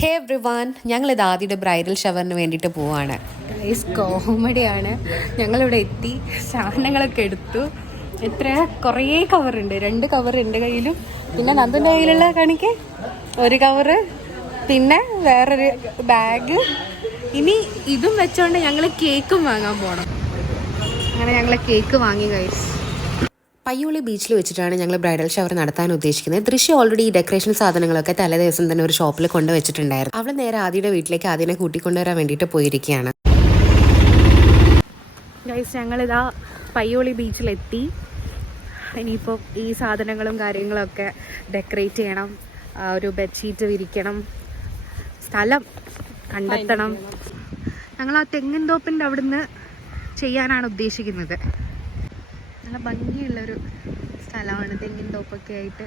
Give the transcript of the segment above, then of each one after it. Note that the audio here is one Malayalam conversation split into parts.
ഹേ എവ്രി വൺ, ഞങ്ങളിത് ആദ്യയുടെ ബ്രൈഡൽ ഷവറിന് വേണ്ടിയിട്ട് പോവാണ്. കോമഡിയാണ്. ഞങ്ങളിവിടെ എത്തി, സാധനങ്ങളൊക്കെ എടുത്തു. കുറേ കവറുണ്ട്, 2 കവർ എൻ്റെ കയ്യിലും, പിന്നെ നന്ദൻ്റെ കയ്യിലുള്ള കാണിക്ക് 1 കവറ്, പിന്നെ വേറൊരു ബാഗ്. ഇനി ഇതും വെച്ചോണ്ട് ഞങ്ങൾ കേക്കും വാങ്ങാൻ പോകണം. അങ്ങനെ ഞങ്ങൾ കേക്ക് വാങ്ങി ഗൈസ്. പയ്യോളി ബീച്ചിൽ വെച്ചിട്ടാണ് ഞങ്ങൾ ബ്രൈഡൽ ഷവർ നടത്താൻ ഉദ്ദേശിക്കുന്നത്. ദൃശ്യം ഓൾറെഡി ഈ ഡെക്കറേഷൻ സാധനങ്ങളൊക്കെ തലേ ദിവസം തന്നെ ഒരു ഷോപ്പിൽ കൊണ്ടുവച്ചിട്ടുണ്ടായിരുന്നു. അവൾ നേരെ ആദ്യയുടെ വീട്ടിലേക്ക് ആദ്യനെ കൂട്ടിക്കൊണ്ടുവരാൻ വേണ്ടിയിട്ട് പോയിരിക്കുകയാണ്. ഗൈസ്, ഞങ്ങളിതാ പയ്യോളി ബീച്ചിലെത്തി. ഇനിയിപ്പോൾ ഈ സാധനങ്ങളും കാര്യങ്ങളൊക്കെ ഡെക്കറേറ്റ് ചെയ്യണം, ഒരു ബെഡ്ഷീറ്റ് വിരിക്കണം, സ്ഥലം കണ്ടെത്തണം. ഞങ്ങൾ ആ തെങ്ങിൻ തോപ്പിൻ്റെ അവിടുന്ന് ചെയ്യാനാണ് ഉദ്ദേശിക്കുന്നത്. നല്ല ഭംഗിയുള്ളൊരു സ്ഥലമാണ്, തെങ്ങിൻ തോപ്പൊക്കെ ആയിട്ട്.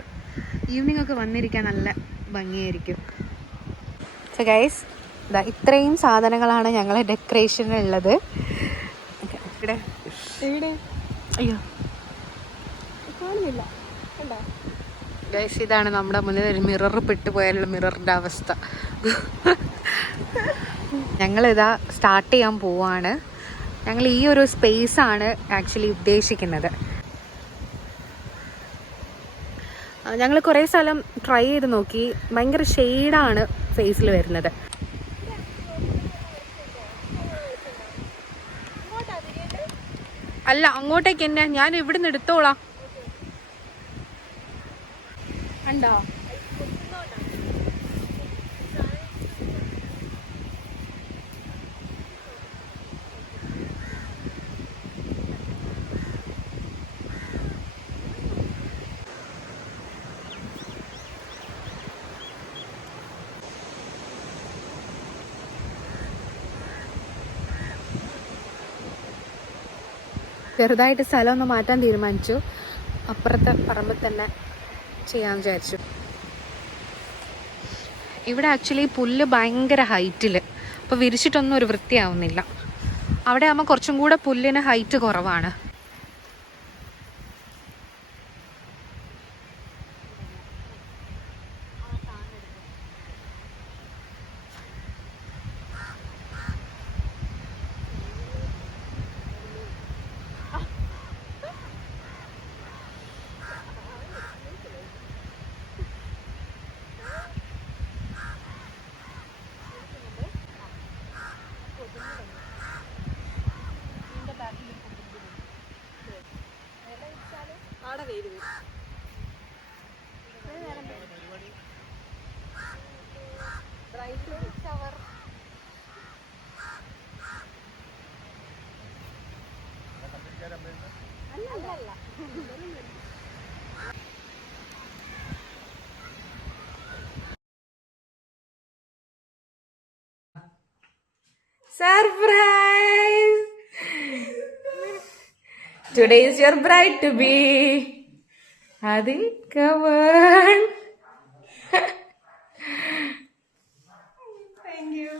ഈവനിങ് ഒക്കെ വന്നിരിക്കാൻ നല്ല ഭംഗിയായിരിക്കും. സോ ഗൈസ്, ഇത്രയും സാധനങ്ങളാണ് ഞങ്ങൾ ഡെക്കറേഷനുള്ളത്. അയ്യോ കാണുന്നില്ല. ഗൈസ്, ഇതാണ് നമ്മുടെ മുന്നിൽ ഒരു മിറർ പെട്ടുപോയാലുള്ള മിററിൻ്റെ അവസ്ഥ. ഞങ്ങളിതാ സ്റ്റാർട്ട് ചെയ്യാൻ പോവാണ്. ഞങ്ങൾ ഈ ഒരു സ്പേസാണ് ആക്ച്വലി ഉദ്ദേശിക്കുന്നത്. ഞങ്ങൾ കുറേ സ്ഥലം ട്രൈ ചെയ്ത് നോക്കി, ഭയങ്കര ഷെയ്ഡാണ് ഫേസിൽ വരുന്നത്. അല്ല, അങ്ങോട്ടേക്ക് തന്നെ, ഞാൻ ഇവിടുന്ന് എടുത്തോളാം. ഉണ്ടോ? ചെറുതായിട്ട് സ്ഥലം ഒന്ന് മാറ്റാൻ തീരുമാനിച്ചു. അപ്പുറത്തെ പറമ്പിൽ തന്നെ ചെയ്യാമെന്ന് വിചാരിച്ചു. ഇവിടെ ആക്ച്വലി പുല്ല് ഭയങ്കര ഹൈറ്റിൽ, അപ്പോൾ വിരിച്ചിട്ടൊന്നും ഒരു വൃത്തിയാവുന്നില്ല. അവിടെ ആകുമ്പോൾ കുറച്ചും കൂടെ പുല്ലിന് ഹൈറ്റ് കുറവാണ്. Surprise! Today is your bride to be. Adi, come on. Thank you.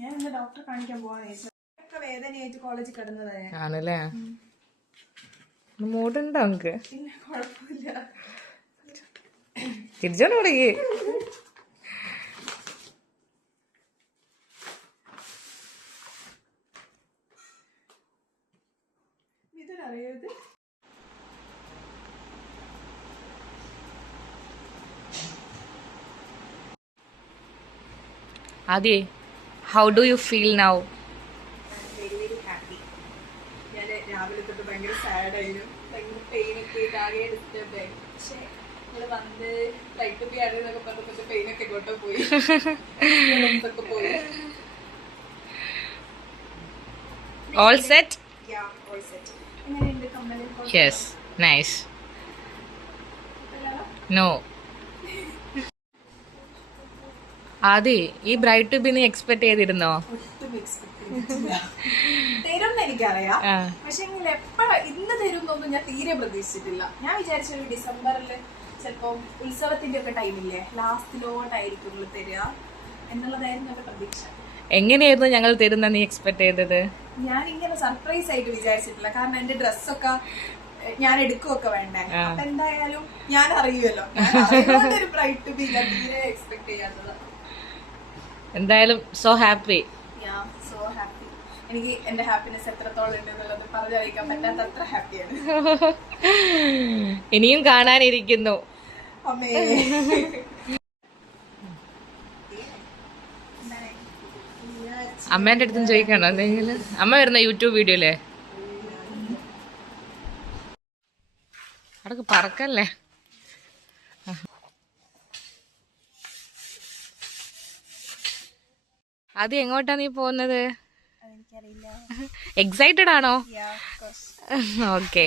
ഞാൻ ഇന്ന് ഡോക്ടറെ കാണിക്കാൻ പോവാന്ന് വേദനയായിട്ട് കോളേജിൽ കിടന്നതായ ആണല്ലേ. മൂടുണ്ടോ നമുക്ക്? ഇല്ല, കുഴപ്പമില്ല. തിരിച്ചോണ്ട് തുടങ്ങി. ഇതൊരറിയത് Adi, how do you feel now? രാവിലെ തൊട്ട് ഭയങ്കര സാഡായിരുന്നു, ഭയങ്കര പെയിനൊക്കെ ആകെ ഡിസ്റ്റർബ് ആയി. പക്ഷെ നമ്മള് വന്ന് ഫ്ലൈറ്റ് പോയി ആണെന്നൊക്കെ പറഞ്ഞപ്പോ പെയിനൊക്കെ ഇങ്ങോട്ടോ പോയി, പോയി. All set? Yeah, all set. എങ്ങനെയുണ്ട് കമ്മലും? Yes, nice. No. Adi, ഈ ബ്രൈഡ് ടു ബി നീ എക്സ്പെക്ട് ചെയ്തിരുന്നോ? ഒട്ടും എക്സ്പെക്ട് ചെയ്തിട്ടില്ല. തരുമെന്ന് എനിക്കറിയാം, പക്ഷെ എപ്പോഴാ ഇന്ന് തരുന്നൊന്നും ഞാൻ തീരെ പ്രതീക്ഷിച്ചിട്ടില്ല. ഞാൻ വിചാരിച്ച ഒരു ഡിസംബറിൽ ചിലപ്പോ ഉത്സവത്തിന്റെ ഒക്കെ ടൈമില്ലേ, ലാസ്റ്റിലോട്ടായിരിക്കും തരിക. എന്നുള്ളതായിരുന്നു എന്റെ പ്രതീക്ഷ. എങ്ങനെയായിരുന്നു ഞങ്ങൾ തരുന്ന നീ എക്സ്പെക്ട് ചെയ്തത്? ഞാൻ ഇങ്ങനെ സർപ്രൈസ് ആയിട്ട് വിചാരിച്ചിട്ടില്ല. കാരണം എന്റെ ഡ്രസ്സൊക്കെ ഞാൻ എടുക്കുകയൊക്കെ വേണ്ടേ. അപ്പൊ എന്തായാലും ഞാൻ അറിയുമല്ലോ, ഒരു ബ്രൈഡ് ടു ബി തീരെ എക്സ്പെക്ട് ചെയ്യാത്തത്. എന്തായാലും സോ ഹാപ്പി. So happy. എനിക്ക് എന്റെ ഹാപ്പിനെസ് എത്രത്തോളം ഉണ്ട് എന്നുള്ളത് പറഞ്ഞറിയിക്കാൻ പറ്റാത്ത അത്ര ഹാപ്പിയാണ്. ഇനിയും കാണാനിരിക്കുന്നു. അമ്മേ അമ്മേന്റെ അടുത്തും ചോദിക്കണോ എന്തെങ്കിലും? അമ്മ വരുന്ന യൂട്യൂബ് വീഡിയോയിലെ അടക്ക് പറക്കല്ലേ. അത് എങ്ങോട്ടാ നീ പോകുന്നത്? എക്സൈറ്റഡ് ആണോ? ഓക്കെ.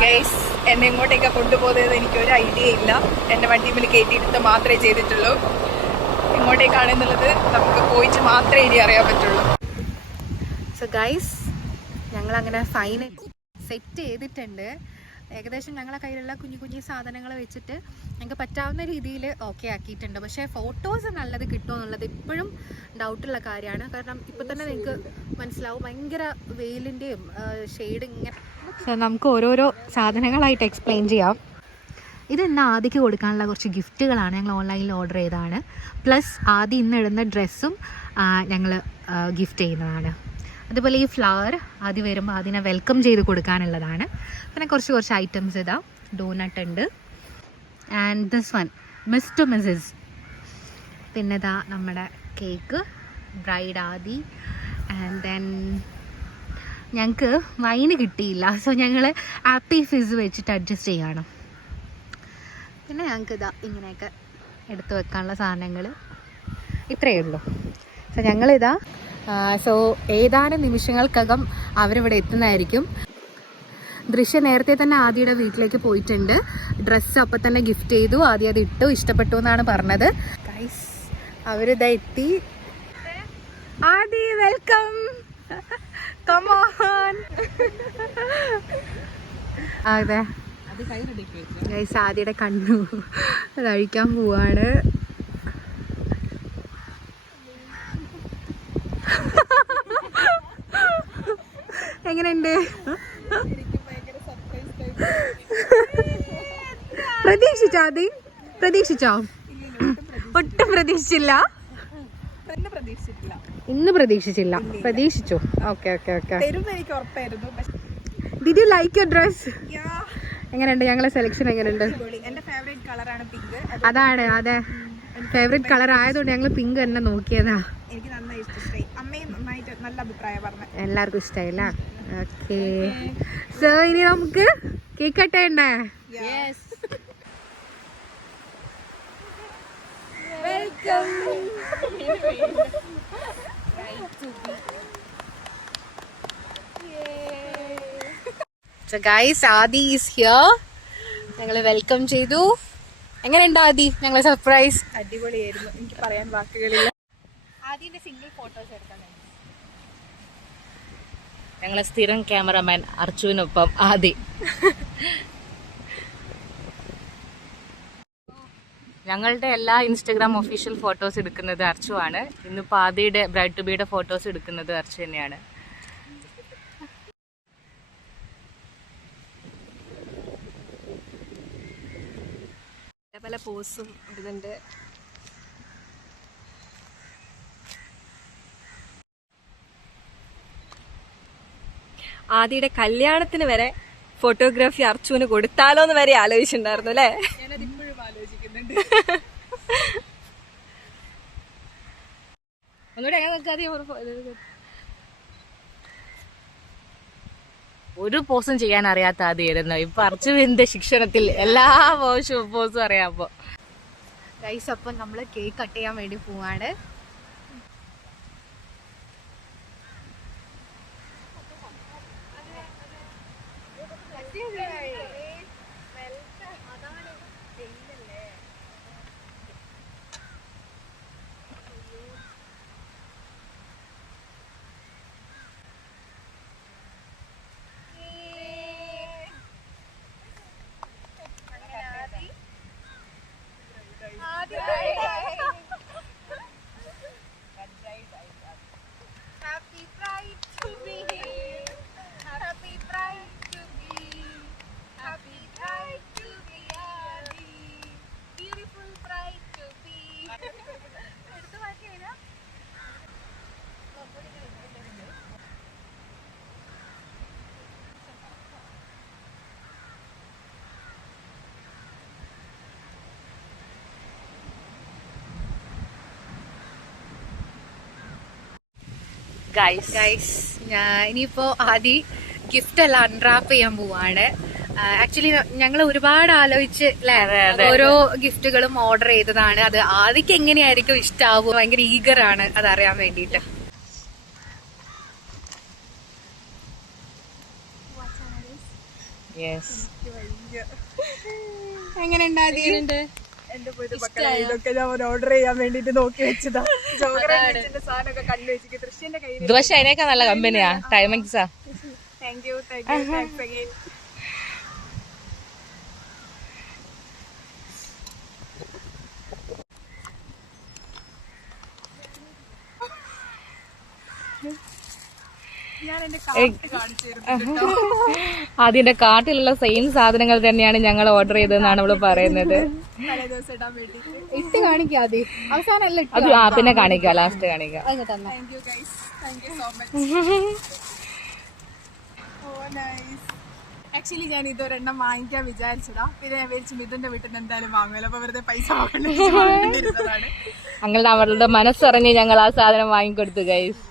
ഗൈസ്, എന്നെ എങ്ങോട്ടേക്കാ കൊണ്ടുപോകുന്നത് എനിക്ക് ഒരു ഐഡിയ ഇല്ല. എന്റെ വണ്ടിയിൽ കയറ്റിയെടുത്ത് മാത്രമേ ചെയ്തിട്ടുള്ളൂ. എങ്ങോട്ടേക്കാണെന്നുള്ളത് നമുക്ക് പോയിട്ട് മാത്രമേ ഇനി അറിയാൻ പറ്റുള്ളൂ. സോ ഗൈസ്, ഞങ്ങളങ്ങനെ ഫൈൻ സെറ്റ് ചെയ്തിട്ടുണ്ട്. ഏകദേശം ഞങ്ങളെ കയ്യിലുള്ള കുഞ്ഞു കുഞ്ഞു സാധനങ്ങൾ വെച്ചിട്ട് ഞങ്ങൾക്ക് പറ്റാവുന്ന രീതിയിൽ ഓക്കെ ആക്കിയിട്ടുണ്ട്. പക്ഷേ ഫോട്ടോസ് നല്ലത് കിട്ടുമോ എന്നുള്ളത് ഇപ്പോഴും ഡൗട്ടുള്ള കാര്യമാണ്. കാരണം ഇപ്പോൾ തന്നെ നിങ്ങൾക്ക് മനസ്സിലാവും, ഭയങ്കര വെയിലിൻ്റെയും ഷെയ്ഡ് ഇങ്ങനെ. സോ നമുക്ക് ഓരോരോ സാധനങ്ങളായിട്ട് എക്സ്പ്ലെയിൻ ചെയ്യാം. ഇത് ഇന്ന് ആദിക്ക് കൊടുക്കാനുള്ള കുറച്ച് ഗിഫ്റ്റുകളാണ് ഞങ്ങൾ ഓൺലൈനിൽ ഓർഡർ ചെയ്തതാണ്. പ്ലസ് ആദ്യം ഇന്ന് ഇടുന്ന ഡ്രസ്സും ഞങ്ങൾ ഗിഫ്റ്റ് ചെയ്യുന്നതാണ്. അതുപോലെ ഈ ഫ്ലവർ ആദ്യം വരുമ്പോൾ അതിനെ വെൽക്കം ചെയ്ത് കൊടുക്കാനുള്ളതാണ്. പിന്നെ കുറച്ച് ഐറ്റംസ് ഇതാ, ഡോനട്ട് ഉണ്ട്. And this one miss to Mrs. പിന്നെ ഇതാ നമ്മുടെ cake, bride Aadi. And then ഞങ്ങൾക്ക് വൈന് കിട്ടിയില്ല, സോ ഞങ്ങൾ ആപ്പി ഫിസ് വെച്ചിട്ട് അഡ്ജസ്റ്റ് ചെയ്യണം. പിന്നെ ഞങ്ങൾക്ക് ഇതാ ഇങ്ങനെയൊക്കെ എടുത്ത് വെക്കാനുള്ള സാധനങ്ങൾ ഇത്രയേ ഉള്ളൂ. സോ ഞങ്ങളിതാ ഏതാനും നിമിഷങ്ങൾക്കകം അവരിവിടെ എത്തുന്നതായിരിക്കും. ദൃശ്യം നേരത്തെ തന്നെ ആദിയുടെ വീട്ടിലേക്ക് പോയിട്ടുണ്ട്. ഡ്രസ്സ് അപ്പം തന്നെ ഗിഫ്റ്റ് ചെയ്തു. ആദ്യം അത് ഇട്ടു, ഇഷ്ടപ്പെട്ടു എന്നാണ് പറഞ്ഞത്. ഗൈസ്, അവരിതാ എത്തി. ആദി വെൽക്കം, കം ഓൺ. അതെ ഗൈസ്, ആദിയുടെ കണ്ണു അത് അഴിക്കാൻ പോവാണ്. എങ്ങനെയുണ്ട്? പ്രതീക്ഷിച്ചോ ആദി? പ്രതീക്ഷിച്ചോ? ഒട്ടും പ്രതീക്ഷിച്ചില്ല. ഇന്ന് പ്രതീക്ഷിച്ചില്ല, പ്രതീക്ഷിച്ചു. Okay. Did you like your dress? എങ്ങനെയുണ്ട് ഞങ്ങളെ സെലക്ഷൻ? എങ്ങനെയുണ്ട്? അതാണ്, അതെ, ഫേവറേറ്റ് കളർ ആയതുകൊണ്ട് ഞങ്ങൾ പിങ്ക് തന്നെ നോക്കിയതാ. എനിക്ക് നന്നായി ഇഷ്ടമായി. അമ്മയും നന്നായിട്ട് നല്ല അഭിപ്രായം പറഞ്ഞു. എല്ലാവർക്കും ഇഷ്ടമായില്ല. ഓക്കെ, സോ ഇനി നമുക്ക് കേക്ക് കട്ട് ചെയ്യണ്ടേ? Welcome. So guys, Adi is here. ഞങ്ങൾ വെൽക്കം ചെയ്തു. എങ്ങനെയുണ്ട് ആദി ഞങ്ങളെ സർപ്രൈസ്? അടിപൊളിയായിരുന്നു, എനിക്ക് പറയാൻ വാക്കുകളില്ല. ആദിന്റെ സിംഗിൾ ഫോട്ടോസ് എടുക്കാൻ ഞങ്ങളെ സ്ഥിരം ക്യാമറമാൻ അർച്ചുവിനൊപ്പം ആദി. ഞങ്ങളുടെ എല്ലാ ഇൻസ്റ്റഗ്രാം ഒഫീഷ്യൽ ഫോട്ടോസ് എടുക്കുന്നത് അർച്ചു ആണ്. ഇന്നിപ്പോൾ ആദിയുടെ ബ്രൈഡ് ടു ബിയുടെ ഫോട്ടോസ് എടുക്കുന്നത് അർച്ചു തന്നെയാണ്. പല പോസും ഇടുന്നുണ്ട്. ആദിയുടെ കല്യാണത്തിന് വരെ ഫോട്ടോഗ്രാഫി അർച്ചുവിന് കൊടുത്താലോ എന്ന് വരെ ആലോചിച്ചിട്ടുണ്ടായിരുന്നു അല്ലേ? ഞാനതിപ്പോഴും ആലോചിക്കുന്നുണ്ട്. ഒന്നുകൂടെ എങ്ങനെ നോക്കാതെ ഒരു പോസും ചെയ്യാൻ അറിയാത്ത ആദ്യമായിരുന്നു. ഇപ്പൊ അർച്ചുവിന്റെ ശിക്ഷണത്തിൽ എല്ലാ പോസും അറിയാമോ. ഗൈസ്, അപ്പം നമ്മള് കേക്ക് കട്ട് ചെയ്യാൻ വേണ്ടി പോവാണ്. ഗൈസ് ഇനിയിപ്പോ ആദ്യം ഗിഫ്റ്റ് എല്ലാം അൺറാപ്പ് ചെയ്യാൻ പോവാണ്. ആക്ച്വലി ഞങ്ങൾ ഒരുപാട് ആലോചിച്ച് ഓരോ ഗിഫ്റ്റുകളും ഓർഡർ ചെയ്തതാണ്. അത് ആദ്യക്ക് എങ്ങനെയായിരിക്കും ഇഷ്ടാവും, ഭയങ്കര ഈഗറാണ് അതറിയാൻ വേണ്ടിയിട്ട്. എങ്ങനെയുണ്ട്? എന്റെ പോയിട്ട് മക്കളെ ഇതൊക്കെ ഞാൻ ഓർഡർ ചെയ്യാൻ വേണ്ടിട്ട് നോക്കി വെച്ചതാ. ജോഗ്രഫിന്റെ സാധനമൊക്കെ കണ്ടു വെച്ചിട്ട് ദൃശ്യന്റെ കയ്യിൽ. ഇത് പക്ഷെ അതിനേക്കാൾ നല്ല കമ്പനിയാ, ടൈമിങ്സാ. Thank you thanks again. ഞാൻ എന്റെ കാർട്ട് കാണിച്ചു തരുന്നുണ്ട്. അതിന്റെ കാർട്ടിലുള്ള സെയിം സാധനങ്ങൾ തന്നെയാണ് ഞങ്ങൾ ഓർഡർ ചെയ്തതെന്നാണ് അവള് പറയുന്നത്. തലേ ദിവസം ഇടാൻ വേണ്ടിട്ട്. ഇട്ട് കാണിക്കാതെ അവസാനം അത് പിന്നെ കാണിക്കാം, ലാസ്റ്റ് കാണിക്കാം. Thank you guys, thank you so much. Oh nice. Actually ഞാൻ ഇതൊരെണ്ണം വാങ്ങിക്കാൻ വിചാരിച്ചതാ. പിന്നെ ഞാൻ വിചാരിച്ചു മിഥുന്റെ വീട്ടിൽ നിന്ന് എന്തായാലും വാങ്ങുമല്ലോ, അപ്പൊ വെറുതെ പൈസ വാങ്ങേണ്ടിരുന്നതാണ്. അങ്ങനെ അവളുടെ മനസ്സറിഞ്ഞ് ഞങ്ങൾ ആ സാധനം വാങ്ങിക്കൊടുത്തു ഗൈസ്.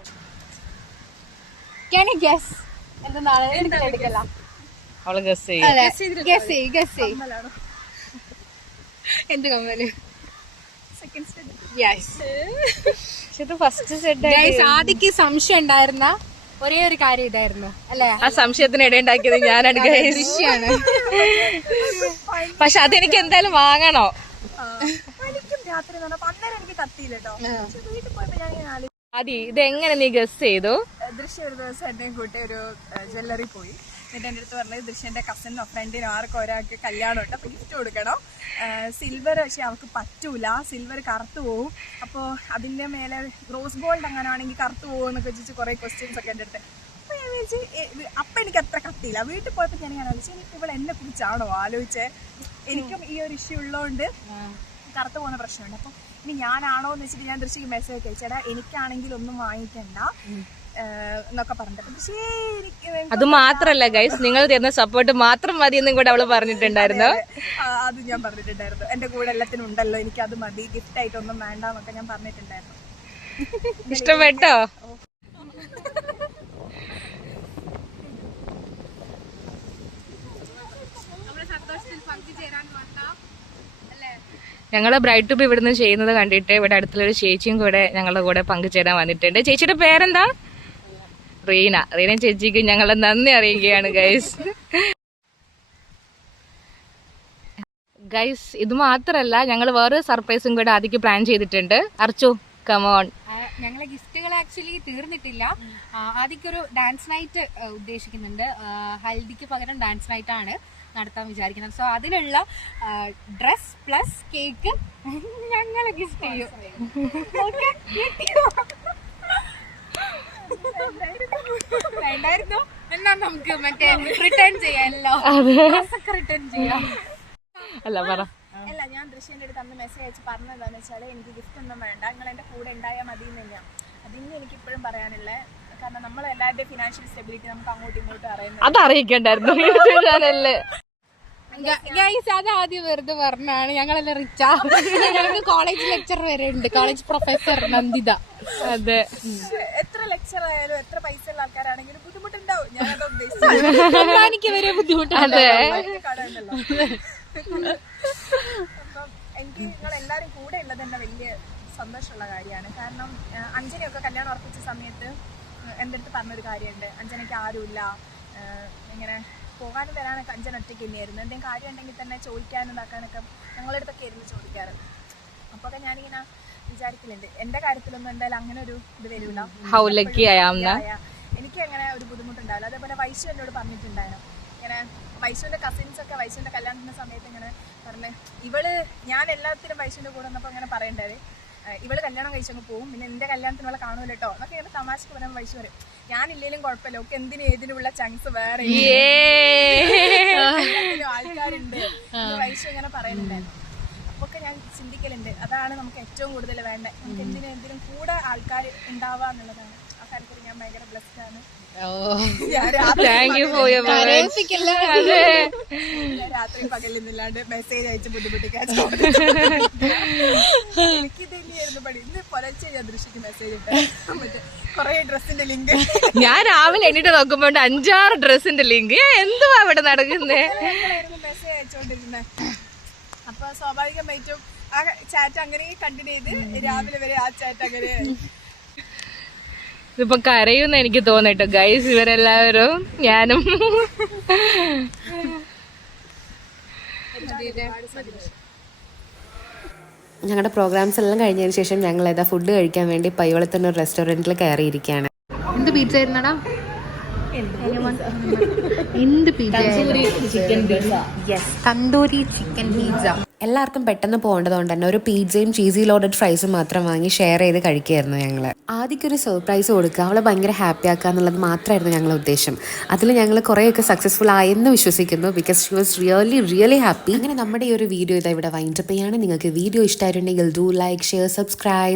അവള് ഗസ് ചെയ്യും. എന്ത് കമ്മല്? ഫസ്റ്റ് സെറ്റ് ആദ്യക്ക് സംശയം ഉണ്ടായിരുന്ന ഒരേ ഒരു കാര്യം ഇതായിരുന്നു അല്ലെ? ആ സംശയത്തിന് ഇടയുണ്ടാക്കിയത് ഞാനാണ് ഗൈസ്. ദൃശ്യാണ്. പക്ഷെ അതെനിക്ക് എന്തായാലും വാങ്ങണോ? എനിക്കും രാത്രി അന്നേരം എനിക്ക് കത്തിയില്ല കേട്ടോ. വീട്ടിൽ പോയപ്പോ ഞാൻ ആദി ഇത് എങ്ങനെ നീ ഗസ് ചെയ്തു? ദൃശ്യം ഒരു ദിവസം എന്നെയും കൂട്ടി ഒരു ജ്വല്ലറി പോയി. എന്നിട്ട് എൻ്റെ അടുത്ത് പറഞ്ഞത് ദൃശ്യന്റെ കസിനോ ഫ്രണ്ടിനോ ആർക്കോ ഒരാൾക്ക് കല്യാണം ഉണ്ട്, അപ്പൊ ഗിഫ്റ്റ് കൊടുക്കണം. സിൽവർ പക്ഷെ അവർക്ക് പറ്റൂല, സിൽവർ കറുത്തു പോവും. അപ്പോൾ അതിന്റെ മേലെ റോസ് ഗോൾഡ് അങ്ങനെ ആണെങ്കിൽ കറുത്തു പോകുമെന്നൊക്കെ വെച്ചിട്ട് കുറെ ക്വസ്റ്റ്യൻസ് ഒക്കെ എൻ്റെ അടുത്ത്. അപ്പൊ ഞാൻ വിചാരിച്ചു അപ്പൊ എനിക്ക് അത്ര കത്തിയില്ല. വീട്ടിൽ പോയപ്പോൾ ഞാൻ ആലോചിച്ചു എനിക്ക് ഇവിടെ എന്നെ കുറിച്ചാണോ ആലോചിച്ചേ, എനിക്കും ഈ ഒരു ഇഷ്യൂ ഉള്ളതുകൊണ്ട് കറുത്തു പോകുന്ന പ്രശ്നമുണ്ട്. അപ്പൊ ഇനി ഞാനാണോ എന്ന് വെച്ചിട്ട് ഞാൻ ദൃശ്യക്ക് മെസ്സേജ് അയച്ചേടാ എനിക്കാണെങ്കിൽ ഒന്നും വാങ്ങിക്കണ്ട എന്നൊക്കെ പറഞ്ഞിട്ട്. അത് മാത്രല്ല ഗൈസ്, നിങ്ങൾ തരുന്ന സപ്പോർട്ട് മാത്രം മതി എന്നും കൂടെ അവള് പറഞ്ഞിട്ടുണ്ടായിരുന്നു. അത് ഞാൻ പറഞ്ഞിട്ടുണ്ടായിരുന്നു. എന്റെ കൂടെ എല്ലാത്തിനും ഉണ്ടല്ലോ, എനിക്ക് അത് മതി, ഗിഫ്റ്റ് ആയിട്ടൊന്നും വേണ്ട എന്നൊക്കെ ഞാൻ പറഞ്ഞിട്ടുണ്ടായിരുന്നു. ഇഷ്ടപ്പെട്ടോ? ഞങ്ങള് ബ്രൈഡ് ടു ബി ഇവിടുന്ന് ചെയ്യുന്നത് കണ്ടിട്ട് ഇവിടെ അടുത്തുള്ളൊരു ചേച്ചിയും കൂടെ ഞങ്ങളുടെ കൂടെ പങ്കുചേരാൻ വന്നിട്ടുണ്ട്. ചേച്ചിയുടെ പേരെന്താ? റീന. റീന ചേച്ചിക്ക് ഞങ്ങളെ നന്ദി അറിയിക്കുകയാണ് ഗൈസ്. ഗൈസ് ഇത് മാത്രല്ല, ഞങ്ങൾ വേറെ സർപ്രൈസും കൂടെ ആദ്യം പ്ലാൻ ചെയ്തിട്ടുണ്ട്. അർച്ചു കമോൺ. ഞങ്ങളെ ഗിഫ്റ്റുകൾ ആക്ച്വലി തീർന്നിട്ടില്ല. ആദ്യമൊരു ഡാൻസ് നൈറ്റ് ഉദ്ദേശിക്കുന്നുണ്ട്. ഹൽദിക്ക് പകരം ഡാൻസ് നൈറ്റ് ആണ് നടത്താൻ വിചാരിക്കുന്നത്. സോ അതിനുള്ള ഡ്രസ് പ്ലസ് കേക്ക് ഞങ്ങൾ ഗിഫ്റ്റ് ചെയ്യും. വേണ്ടായിരുന്നു എന്നാ നമുക്ക് മറ്റേ റിട്ടേൺ ചെയ്യാമല്ലോ, റിട്ടേൺ ചെയ്യാം. അല്ല പറ. അല്ല, ഞാൻ ദൃശ്യന്റെ അടുത്ത് അന്ന് മെസ്സേജ് അയച്ച് പറഞ്ഞതെന്ന് വെച്ചാൽ എനിക്ക് ഗിഫ്റ്റ് ഒന്നും വേണ്ട, നിങ്ങൾ എന്റെ കൂടെ ഉണ്ടായാൽ മതി എന്ന് തന്നെയാണ്. അതിന് എനിക്ക് ഇപ്പോഴും പറയാനുള്ളത്. കാരണം നമ്മൾ എല്ലാവരുടെയും ഫിനാൻഷ്യൽ സ്റ്റെബിലിറ്റി നമുക്ക് അങ്ങോട്ടും ഇങ്ങോട്ടും അറിയുന്നത്. അത് അറിയിക്കണ്ടായിരുന്നു. ഗൈസ് അത് ആദ്യം വെറുതെ പറഞ്ഞാണ്. ഞങ്ങളെല്ലാം റിച്ചാ. ഞങ്ങൾക്ക് കോളേജ് ലെക്ചർ വരെ ഉണ്ട്, കോളേജ് പ്രൊഫസർ നന്ദിത. അതെ, എത്ര ലെക്ചർ ആയാലും എത്ര പൈസ ഉള്ള ആൾക്കാരാണെങ്കിലും ബുദ്ധിമുട്ടുണ്ടാവും. ഞാനത് ഉദ്ദേശിച്ചു എനിക്ക് വരെ ബുദ്ധിമുട്ടുണ്ട്. കടയുണ്ടല്ലോ. അപ്പം എനിക്ക് നിങ്ങൾ എല്ലാവരും കൂടെ ഉള്ളത് തന്നെ വലിയ സന്തോഷമുള്ള കാര്യമാണ്. കാരണം അഞ്ജനയൊക്കെ കല്യാണം ഉറപ്പിച്ച സമയത്ത് എൻ്റെ അടുത്ത് പറഞ്ഞൊരു കാര്യമുണ്ട്, അഞ്ജനയ്ക്ക് ആരുമില്ല, ഇങ്ങനെ പോകാനും വരാനൊക്കെ അഞ്ജന ഒറ്റയ്ക്ക് തന്നെയായിരുന്നു. എന്തെങ്കിലും കാര്യം ഉണ്ടെങ്കിൽ തന്നെ ചോദിക്കാനും ഇതാക്കാനൊക്കെ ഞങ്ങളുടെ അടുത്തൊക്കെ ആയിരുന്നു ചോദിക്കാറ്. അപ്പോൾ ഒക്കെ ഞാനിങ്ങനെ വിചാരിക്കലുണ്ട് എൻ്റെ കാര്യത്തിലൊന്നും എന്തായാലും അങ്ങനെ ഒരു ഇത് വരില്ല. എനിക്ക് അങ്ങനെ ഒരു ബുദ്ധിമുട്ടുണ്ടാവില്ല. അതേപോലെ വൈശു എന്നോട് പറഞ്ഞിട്ടുണ്ടായിരുന്നു, ഇങ്ങനെ വൈശുവിൻ്റെ കസിൻസൊക്കെ വൈശുവിൻ്റെ കല്യാണത്തിൻ്റെ സമയത്ത് ഇങ്ങനെ പറഞ്ഞ് ഇവള് ഞാൻ എല്ലാത്തിനും വൈശുവിൻ്റെ കൂടെ വന്നപ്പോൾ അങ്ങനെ പറയണ്ടായത്, ഇവള് കല്യാണം കഴിച്ചങ്ങ് പോകും, പിന്നെ എന്റെ കല്യാണത്തിന് ഇവളെ കാണൂല കേട്ടോ എന്നൊക്കെ ഇങ്ങനെ തമാശക്ക് പറയാൻ വൈശു പറയും. ഞാനില്ലേലും കുഴപ്പമില്ല, ഒക്കെ എന്തിനും ഏതിനുള്ള ചാൻസ് വേറെ ആൾക്കാരുണ്ട് വൈശു ഇങ്ങനെ പറയുന്നുണ്ടായിരുന്നു. അപ്പൊക്കെ ഞാൻ ചിന്തിക്കലുണ്ട്, അതാണ് നമുക്ക് ഏറ്റവും കൂടുതൽ വേണ്ടത്. നമുക്ക് എന്തിനും കൂടെ ആൾക്കാർ ഉണ്ടാവുക എന്നുള്ളതാണ്. ആ കാര്യത്തിൽ ഞാൻ ഭയങ്കര ബ്ലെസ്ഡ് ആണ്. രാത്രി പകലില്ലാണ്ട് മെസ്സേജ് അയച്ച് ബുദ്ധിമുട്ടിക്കാൻ എനിക്ക് തന്നെയായിരുന്നു പണി. ഇന്ന് പുലർച്ചെ ഞാൻ ദൃശ്യക്ക് മെസ്സേജ് ഇട്ട് മറ്റേ കൊറേ ഡ്രസ്സിന്റെ ലിങ്ക് ഞാൻ രാവിലെ എണീറ്റ് നോക്കുമ്പോ 5-6 ഡ്രസ്സിന്റെ ലിങ്ക്. എന്തുവാ ഇവിടെ നടക്കുന്നേ? മെസ്സേജ് അയച്ചോണ്ടിരുന്നേ. അപ്പൊ സ്വാഭാവികമായിട്ടും ആ ചാറ്റ് അങ്ങനെ കണ്ടിന്യൂ ചെയ്ത് രാവിലെ വരെ ആ ചാറ്റ് അങ്ങനെ. ഇതിപ്പോ കരയുന്ന എനിക്ക് തോന്നിട്ടോ ഗൈസ്, ഇവരെല്ലാവരും ഞാനും. ഞങ്ങളുടെ പ്രോഗ്രാംസ് എല്ലാം കഴിഞ്ഞതിന് ശേഷം ഞങ്ങൾ ഏതാ ഫുഡ് കഴിക്കാൻ വേണ്ടി പയ്യോളത്തുന്ന ഒരു റെസ്റ്റോറൻറ്റിൽ കയറിയിരിക്കുകയാണ്. എന്ത് പിസ്സ ആയിരുന്നടാ? എന്ത് പിസ്സ? Tandoori chicken pizza. എല്ലാവർക്കും പെട്ടെന്ന് പോകേണ്ടതുകൊണ്ട് തന്നെ ഒരു പിസ്സയും ചീസി ലോഡഡ് ഫ്രൈസും മാത്രം വാങ്ങി ഷെയർ ചെയ്ത് കഴിക്കുകയായിരുന്നു ഞങ്ങൾ. ആദ്യമൊരു സർപ്രൈസ് കൊടുക്കുക, അവളെ ഭയങ്കര ഹാപ്പി ആക്കുക എന്നുള്ളത് മാത്രമായിരുന്നു ഞങ്ങളുടെ ഉദ്ദേശം. അതിൽ ഞങ്ങൾ കുറേയൊക്കെ സക്സസ്ഫുൾ ആയെന്ന് വിശ്വസിക്കുന്നു. Because she was really happy. അങ്ങനെ നമ്മുടെ ഈ ഒരു വീഡിയോ ഇതാ ഇവിടെ വൈൻഡപ്പ് ചെയ്യാണ്. നിങ്ങൾക്ക് വീഡിയോ ഇഷ്ടമായിട്ടുണ്ടെങ്കിൽ ഡു ലൈക്ക്, ഷെയർ, സബ്സ്ക്രൈബ്.